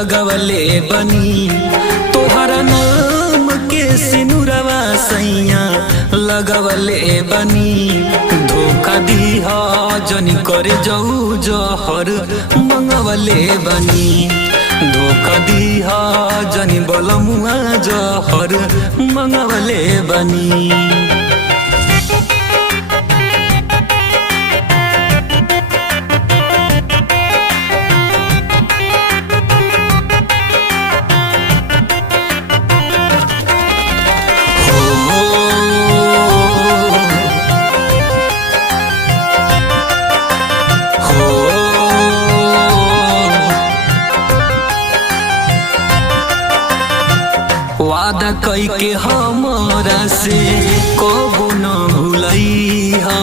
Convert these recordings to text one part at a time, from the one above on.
लगवले बनी तोहरा नाम के सिनुरवा सैया लगवले बनी धोखा दीहा जनी करे जाऊ जहर मंगवले बनी धोखा दीहा जनी बलमुआ जहर मंगवले बनी। वादा कई के हमारा से कबो न भूलैहा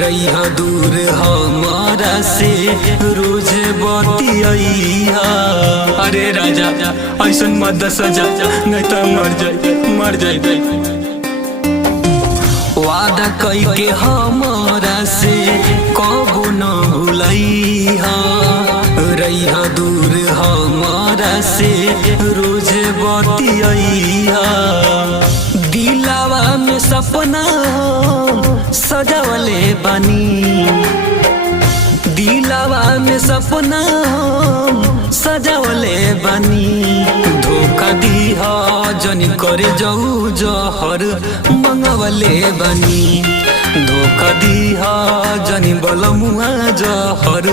रहिहा दूर हमारा से रोज बतियाइहा। अरे राजा ऐसन मत सजा नहीं तो मर जाए। वादा कई के हमारा से कबो न भूलैहा रहिहा दूर हमारा से रोज बतियाइहा। दिलावा में सपना सजावले बनी दिलावा में सपना सजावले बनी धोखा दीहा जनी करे जाऊ जहर मंगवले बनी धोखा दीहा जनी बलमुआ जहर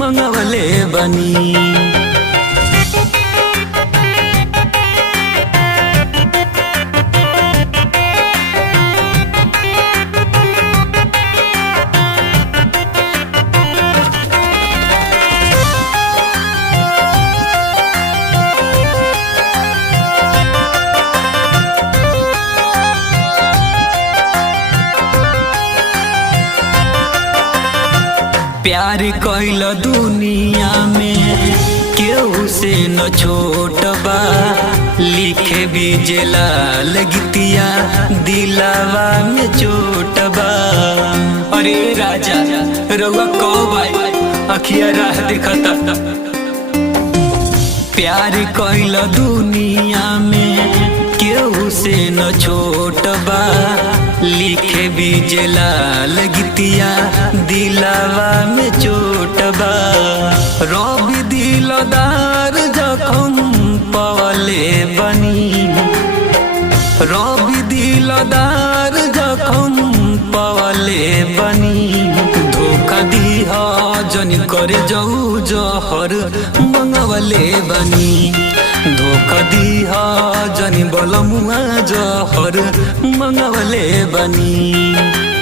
मंगवले बनी। प्यार कैल दुनिया में केहू से न छोट बा लिखे भी लाल गीतिया दिलावा में चोट बा। अरे राजा रउआ कब आई अखिया राह दिखता प्यार कैल दुनिया में केहू से न छोट बा लिखे भी लाल गीतिया दिलावा में चोट बा। रवि दिलदार जखम पवले बनी रवि दिलदार जखम पवले बनी धोखा दीहा जनी करे जाऊ जहर मंगवले बनी धोखा दीहा जनी बलमुआ जहर मंगवले बनी।